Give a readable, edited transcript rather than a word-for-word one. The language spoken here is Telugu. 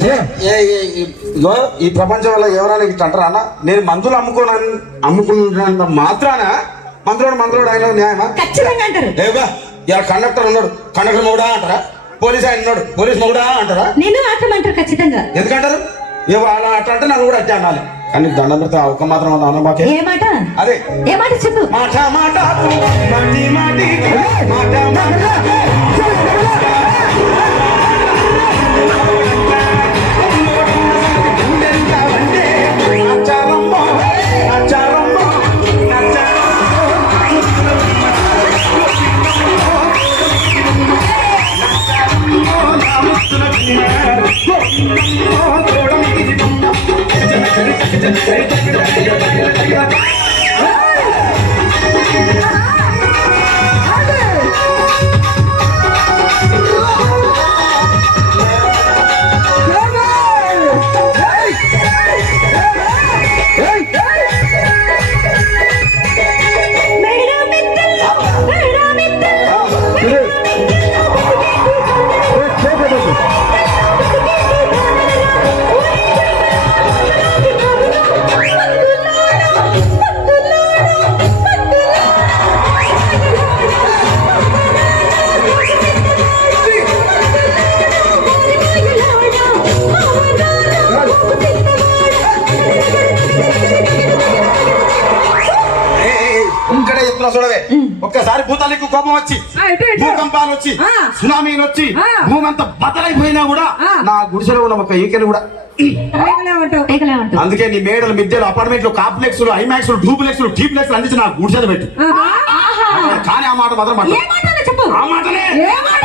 అంటే ఇగో ఈ ప్రపంచంలో ఎవరైనా ఇట్లా అంటారా అన్న? నేను మందులు అమ్ముకున్నంత మాత్రాన మందులోడు ఆయన న్యాయమా? ఖచ్చితంగా అంటారు. ఏవా ఇలా కండక్టర్ ఉన్నాడు, కండక్టర్ మొగుడా అంటారా? పోలీస్ ఆయన ఉన్నాడు, పోలీస్ మొగుడా అంటారా? నేను ఆటమంటారు ఖచ్చితంగా. ఎందుకంటారు? ఏవో అలా అట్లా అంటే నన్ను కూడా అట్టే అనాలి. కానీ దండం పెడితే ఒక మాత్రం అన్న మాకే ఏ మాట? అదే ఏ మాట చెప్పు. మాట మాట మాటి మాటి మాట మాట చూడవే. ఒక్కసారి భూతాలకు కోపం వచ్చి, భూకంపాలు వచ్చి, సునామీలు వచ్చి, భూమి అంతా బద్దలైపోయినా కూడా నా గుడిసెలో ఉన్న ఒక ఈకెలు కూడా. అందుకే నీ మేడలు, మిద్దెలు, అపార్ట్మెంట్లు, కాంప్లెక్స్, ఐమాక్స్, డూప్లెక్స్, టీప్లెక్స్ అందించి నా గుడిసెలు పెట్టు. కానీ ఆ మాట మాత్రం ఏ మాట చెప్పు. ఆ మాటనే ఏ మాట?